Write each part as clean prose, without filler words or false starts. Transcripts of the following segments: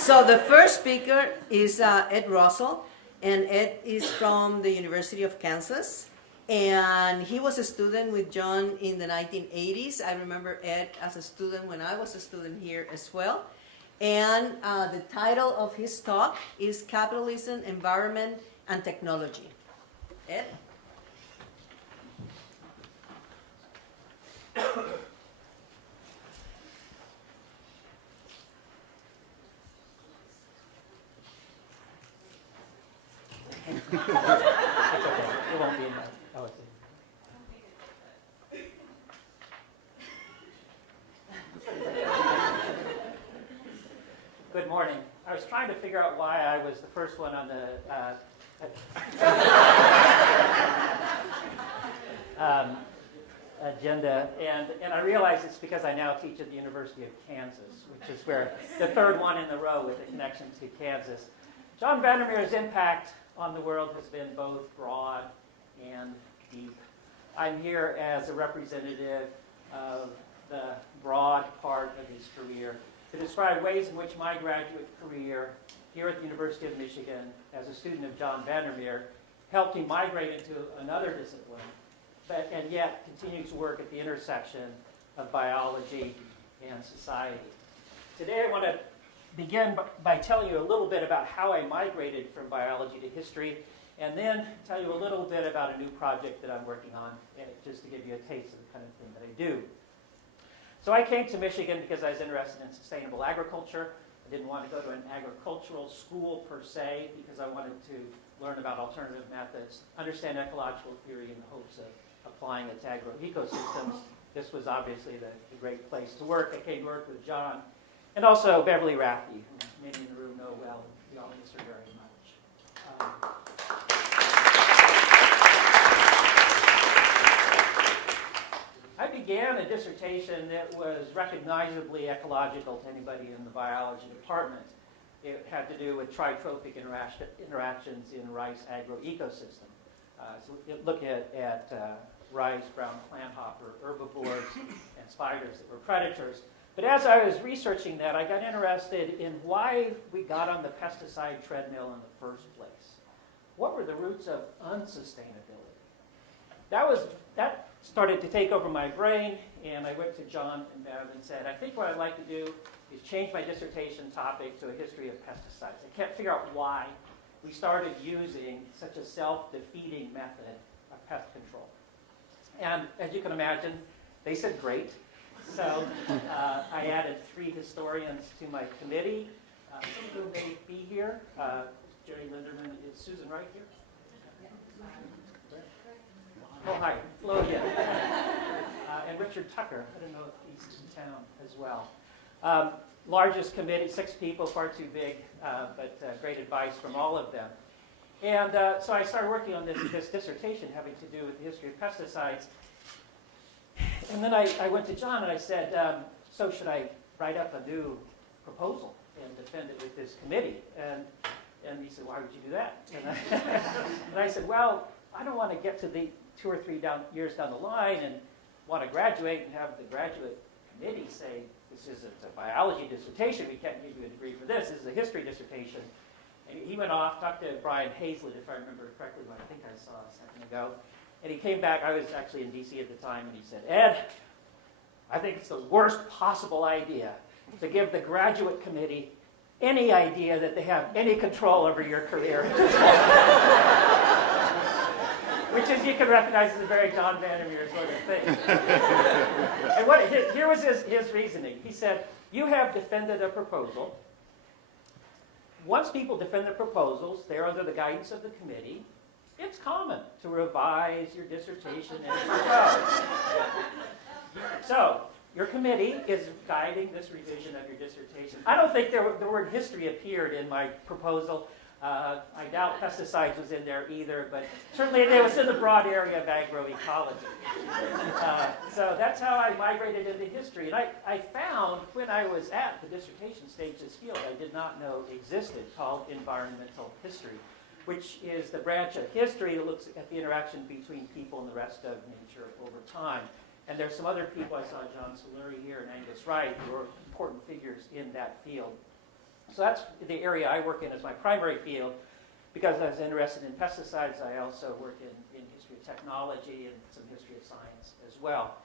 So the first speaker is Ed Russell, and Ed is from the University of Kansas. And he was a student with John in the 1980s. I remember Ed as a student when I was a student here as well. And the title of his talk is Capitalism, Environment, and Technology. Ed? It's okay. It won't be in that. Oh, it's in. Good morning. I was trying to figure out why I was the first one on the agenda, and I realize it's because I now teach at the University of Kansas, which is where the third one in the row with a connection to Kansas. John Vandermeer's impact on the world has been both broad and deep. I'm here as a representative of the broad part of his career to describe ways in which my graduate career here at the University of Michigan as a student of John Vandermeer helped me migrate into another discipline, and yet continue to work at the intersection of biology and society. Today I want to begin by telling you a little bit about how I migrated from biology to history, and then tell you a little bit about a new project that I'm working on, just to give you a taste of the kind of thing that I do. So I came to Michigan because I was interested in sustainable agriculture. I didn't want to go to an agricultural school per se, because I wanted to learn about alternative methods, understand ecological theory in the hopes of applying it to agroecosystems. This was obviously the great place to work. I came to work with John, and also Beverly Rathie, who many in the room know well. We all miss her very much. I began a dissertation that was recognizably ecological to anybody in the biology department. It had to do with tritrophic interactions in rice agroecosystem. So it looked at rice, brown planthopper, herbivores, and spiders that were predators. But as I was researching that, I got interested in why we got on the pesticide treadmill in the first place. What were the roots of unsustainability? That started to take over my brain, and I went to John and Bev and said, I think what I'd like to do is change my dissertation topic to a history of pesticides. I can't figure out why we started using such a self-defeating method of pest control. And as you can imagine, they said great. So I added 3 historians to my committee. Some of whom may be here. Jerry Linderman. Is Susan Wright here? Oh, hi. Hello again. And Richard Tucker. I don't know if he's in town as well. Largest committee, 6 people, far too big, but great advice from all of them. And so I started working on this dissertation having to do with the history of pesticides. And then I went to John and I said, so should I write up a new proposal and defend it with this committee? And he said, why would you do that? And I said, well, I don't want to get to the 2 or 3 years down the line and want to graduate and have the graduate committee say, this isn't a biology dissertation, we can't give you a degree for this, this is a history dissertation. And he went off, talked to Brian Hazlett, if I remember correctly, what I think I saw a second ago. And he came back, I was actually in DC at the time, and he said, Ed, I think it's the worst possible idea to give the graduate committee any idea that they have any control over your career. Which, as you can recognize, is a very John Vandermeer sort of thing. And here was his reasoning. He said, you have defended a proposal. Once people defend their proposals, they're under the guidance of the committee. It's common to revise your dissertation and propose. So, your committee is guiding this revision of your dissertation. I don't think the word history appeared in my proposal. I doubt pesticides was in there either, but certainly it was in the broad area of agroecology. So that's how I migrated into history. And I found when I was at the dissertation stage this field I did not know existed, called environmental history, which is the branch of history that looks at the interaction between people and the rest of nature over time. And there's some other people, I saw John Soluri here and Angus Wright, who are important figures in that field. So that's the area I work in as my primary field. Because I was interested in pesticides, I also work in history of technology and some history of science as well.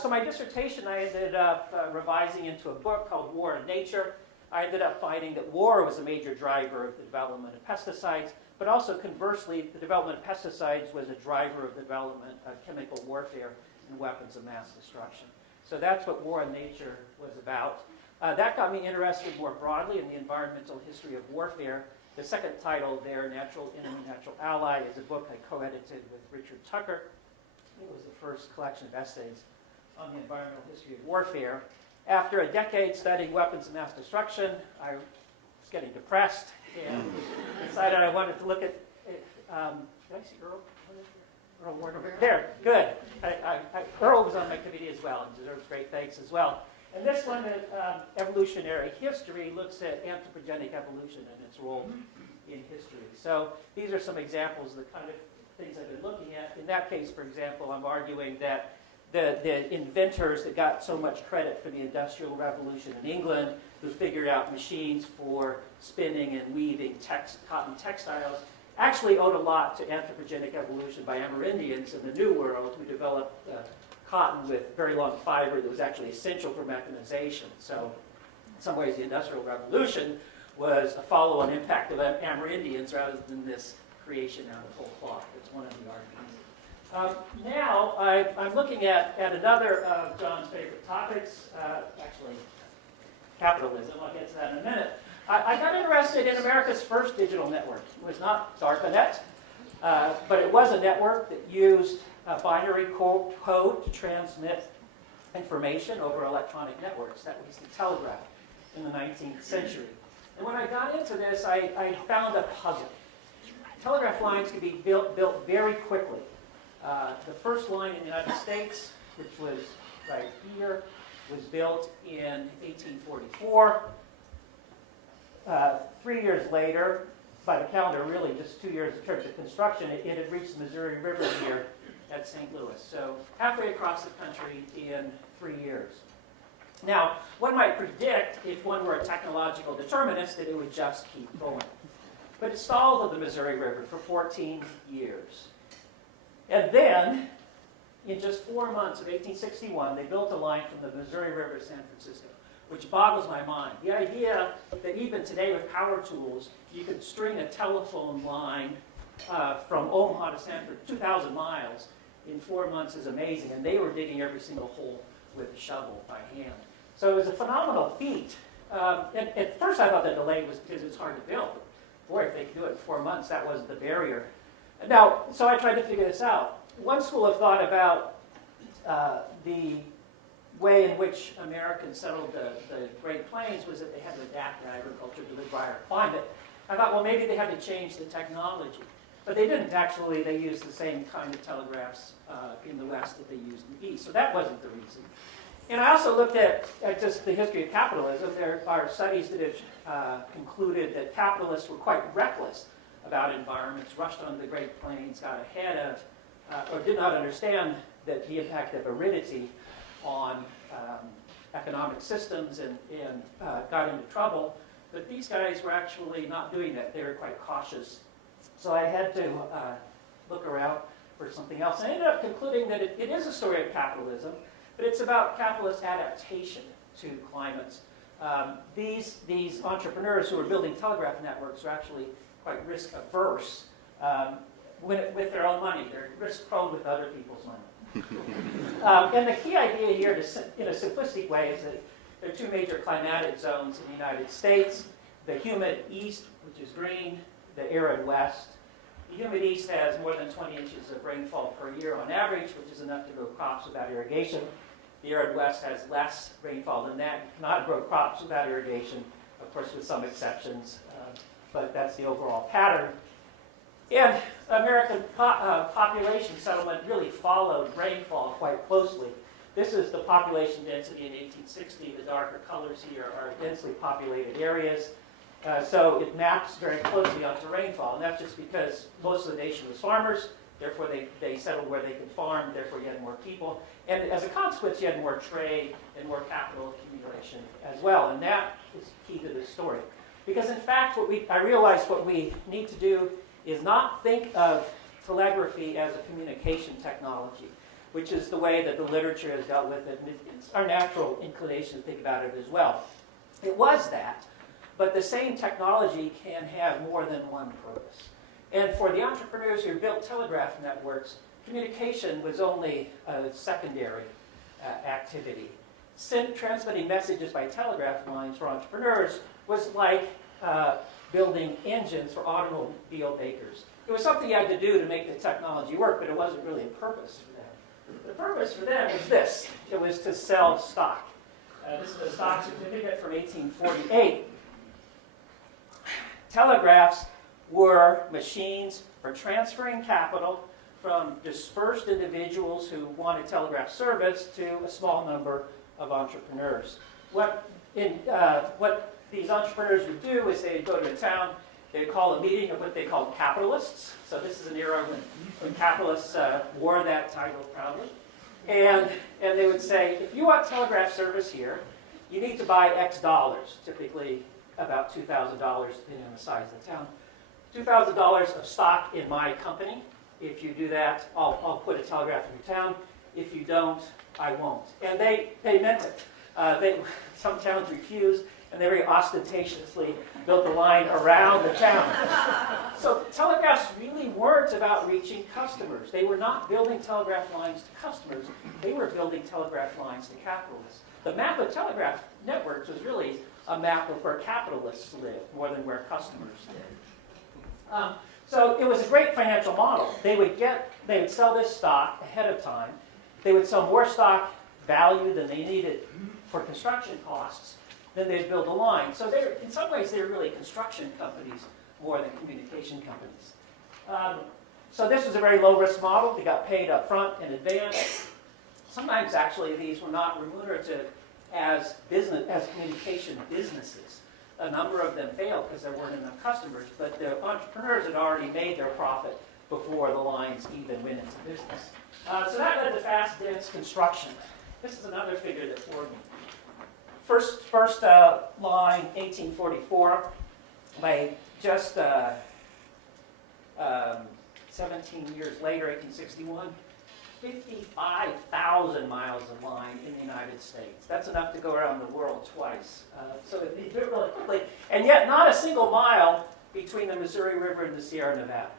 So my dissertation I ended up revising into a book called War and Nature. I ended up finding that war was a major driver of the development of pesticides, but also conversely, the development of pesticides was a driver of the development of chemical warfare and weapons of mass destruction. So that's what War and Nature was about. That got me interested more broadly in the environmental history of warfare. The second title there, Natural Enemy, Natural Ally, is a book I co-edited with Richard Tucker. It was the first collection of essays on the environmental history of warfare. After a decade studying weapons of mass destruction, I was getting depressed and decided I wanted to look at did I see Earl? Earl Warner? There, good. Earl was on my committee as well and deserves great thanks as well. And this one, Evolutionary History, looks at anthropogenic evolution and its role in history. So these are some examples of the kind of things I've been looking at. In that case, for example, I'm arguing that the inventors that got so much credit for the Industrial Revolution in England, who figured out machines for spinning and weaving cotton textiles, actually owed a lot to anthropogenic evolution by Amerindians in the New World, who developed cotton with very long fiber that was actually essential for mechanization. So in some ways, the Industrial Revolution was a follow-on impact of Amerindians rather than this creation out of whole cloth. It's one of the arguments. Now, I'm looking at another of John's favorite topics, actually capitalism. I'll get to that in a minute. I got interested in America's first digital network. It was not DARPANET, but it was a network that used binary code to transmit information over electronic networks. That was the telegraph in the 19th century. And when I got into this, I found a puzzle. Telegraph lines could be built very quickly. The first line in the United States, which was right here, was built in 1844. 3 years later, by the calendar, really just 2 years in terms of construction, it had reached the Missouri River here at St. Louis. So halfway across the country in 3 years. Now, one might predict, if one were a technological determinist, that it would just keep going. But it stalled at the Missouri River for 14 years. And then, in just 4 months of 1861, they built a line from the Missouri River to San Francisco, which boggles my mind. The idea that even today with power tools, you could string a telephone line from Omaha to Sanford, 2,000 miles, in 4 months is amazing. And they were digging every single hole with a shovel by hand. So it was a phenomenal feat. And at first I thought the delay was because it's hard to build. Boy, if they could do it in 4 months, that wasn't the barrier. Now, so I tried to figure this out. One school of thought about the way in which Americans settled the Great Plains was that they had to adapt their agriculture to the drier climate. I thought, well, maybe they had to change the technology. But they didn't. Actually, they used the same kind of telegraphs in the West that they used in the East. So that wasn't the reason. And I also looked at just the history of capitalism. There are studies that have concluded that capitalists were quite reckless about environments, rushed onto the Great Plains, got ahead of, or did not understand that the impact of aridity on economic systems and got into trouble. But these guys were actually not doing that. They were quite cautious. So I had to look around for something else. And I ended up concluding that it is a story of capitalism, but it's about capitalist adaptation to climates. These entrepreneurs who are building telegraph networks are actually quite risk averse with their own money. They're risk prone with other people's money. And the key idea here, in a simplistic way, is that there are two major climatic zones in the United States: the humid east, which is green, the arid west. The humid east has more than 20 inches of rainfall per year on average, which is enough to grow crops without irrigation. The arid west has less rainfall than that. You cannot grow crops without irrigation, of course with some exceptions, but that's the overall pattern. And American population settlement really followed rainfall quite closely. This is the population density in 1860. The darker colors here are densely populated areas. So it maps very closely onto rainfall. And that's just because most of the nation was farmers. Therefore, they settled where they could farm. Therefore, you had more people. And as a consequence, you had more trade and more capital accumulation as well. And that is key to this story. Because in fact, I realized what we need to do is not think of telegraphy as a communication technology, which is the way that the literature has dealt with it. And it's our natural inclination to think about it as well. It was that, but the same technology can have more than one purpose. And for the entrepreneurs who built telegraph networks, communication was only a secondary activity. Transmitting messages by telegraph lines for entrepreneurs was like building engines for automobile makers. It was something you had to do to make the technology work, but it wasn't really a purpose for them. The purpose for them was this. It was to sell stock. This is a stock certificate from 1848. Telegraphs were machines for transferring capital from dispersed individuals who wanted telegraph service to a small number of entrepreneurs. What these entrepreneurs would do is they'd go to a town, they'd call a meeting of what they called capitalists. So this is an era when capitalists wore that title proudly. And they would say, if you want telegraph service here, you need to buy X dollars, typically about $2,000 depending on the size of the town. $2,000 of stock in my company. If you do that, I'll put a telegraph in your town. If you don't, I won't. And they meant it. Some towns refused, and they very ostentatiously built a line around the town. So telegraphs really weren't about reaching customers. They were not building telegraph lines to customers. They were building telegraph lines to capitalists. The map of telegraph networks was really a map of where capitalists lived more than where customers lived. So it was a great financial model. They would sell this stock ahead of time. They would sell more stock value than they needed for construction costs. Then they'd build a line. So in some ways, they were really construction companies more than communication companies. So this was a very low-risk model. They got paid up front in advance. Sometimes, actually, these were not remunerative as communication businesses. A number of them failed because there weren't enough customers, but the entrepreneurs had already made their profit before the lines even went into business. So that led to fast, dense construction. This is another figure that floored me. First line, 1844, by just 17 years later, 1861, 55,000 miles of line in the United States. That's enough to go around the world twice. So it did really quickly. And yet not a single mile between the Missouri River and the Sierra Nevada.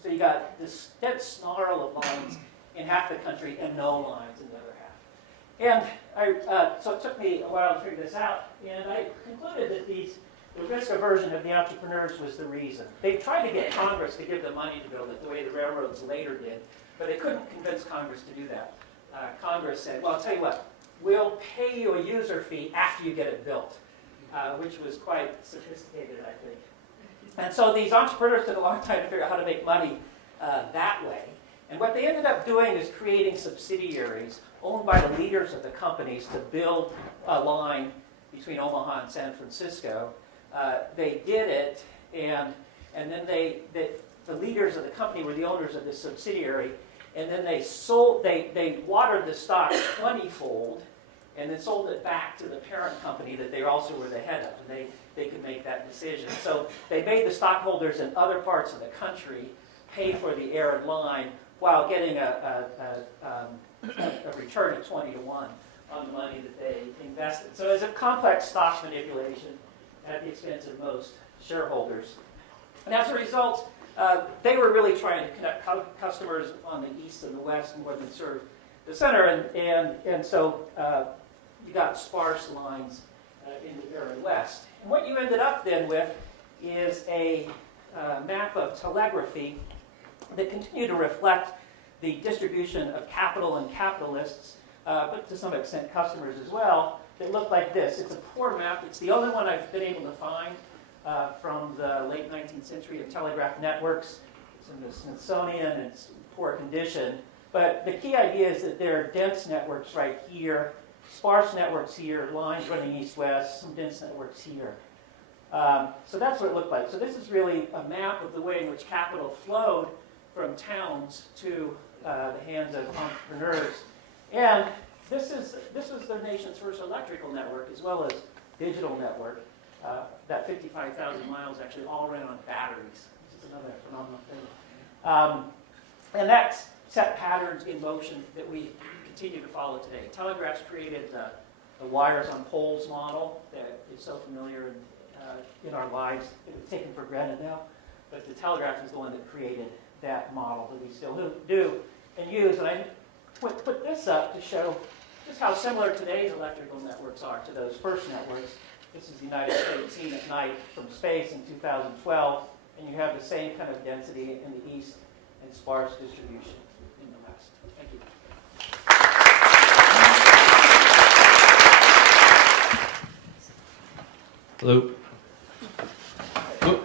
So you got this dense snarl of lines in half the country and no lines in the other half. And so it took me a while to figure this out. And I concluded that the risk aversion of the entrepreneurs was the reason. They tried to get Congress to give them money to build it the way the railroads later did. But they couldn't convince Congress to do that. Congress said, well, I'll tell you what, we'll pay you a user fee after you get it built, which was quite sophisticated, I think. And so these entrepreneurs took a long time to figure out how to make money that way. And what they ended up doing is creating subsidiaries owned by the leaders of the companies to build a line between Omaha and San Francisco. They did it, and then the leaders of the company were the owners of this subsidiary. And then they watered the stock 20-fold and then sold it back to the parent company that they also were the head of. And they could make that decision. So they made the stockholders in other parts of the country pay for the aired line while getting a return of 20 to 1 on the money that they invested. So it's a complex stock manipulation at the expense of most shareholders. And as a result, they were really trying to connect customers on the east and the west more than serve the center. And so you got sparse lines in the very west. And what you ended up then with is a map of telegraphy that continued to reflect the distribution of capital and capitalists, but to some extent customers as well, that looked like this. It's a poor map. It's the only one I've been able to find from the late 19th century of Telegraph Networks. It's in the Smithsonian. It's in poor condition. But the key idea is that there are dense networks right here, sparse networks here, lines running east-west, some dense networks here. So that's what it looked like. So this is really a map of the way in which capital flowed from towns to the hands of entrepreneurs. And this was the nation's first electrical network as well as digital network. that 55,000 miles actually all ran on batteries, which is another phenomenal thing. And that set patterns in motion that we continue to follow today. Telegraph's created the wires on poles model that is so familiar in our lives. It's taken for granted now, but the telegraph is the one that created that model that we still do and use. And I put this up to show just how similar today's electrical networks are to those first networks. This is the United States seen at night from space in 2012, and you have the same kind of density in the east and sparse distribution in the west. Thank you. Hello.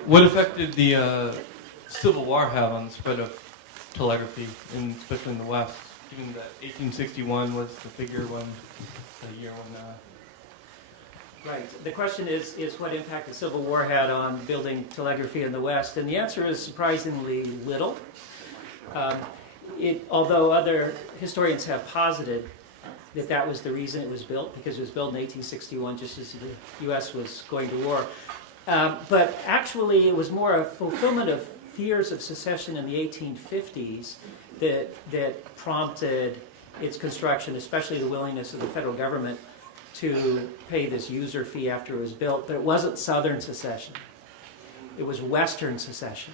What effect did the Civil War have on the spread of telegraphy, especially in the West, given that 1861 was the year when Right. The question is what impact the Civil War had on building telegraphy in the West, and the answer is surprisingly little. Although other historians have posited that was the reason it was built, because it was built in 1861 just as the U.S. was going to war. But actually it was more a fulfillment of fears of secession in the 1850s that prompted its construction, especially the willingness of the federal government to pay this user fee after it was built. But it wasn't Southern secession. It was Western secession.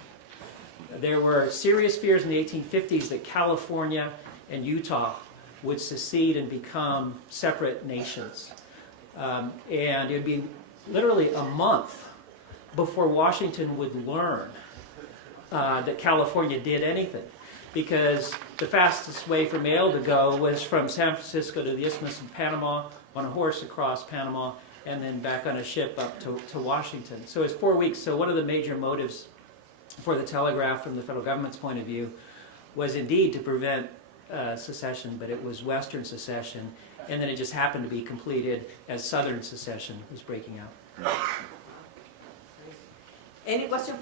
There were serious fears in the 1850s that California and Utah would secede and become separate nations. And it would be literally a month before Washington would learn that California did anything. Because the fastest way for mail to go was from San Francisco to the Isthmus of Panama, on a horse across Panama, and then back on a ship up to Washington. So it's 4 weeks. So one of the major motives for the telegraph from the federal government's point of view was indeed to prevent secession, but it was Western secession, and then it just happened to be completed as Southern secession was breaking out. Any question for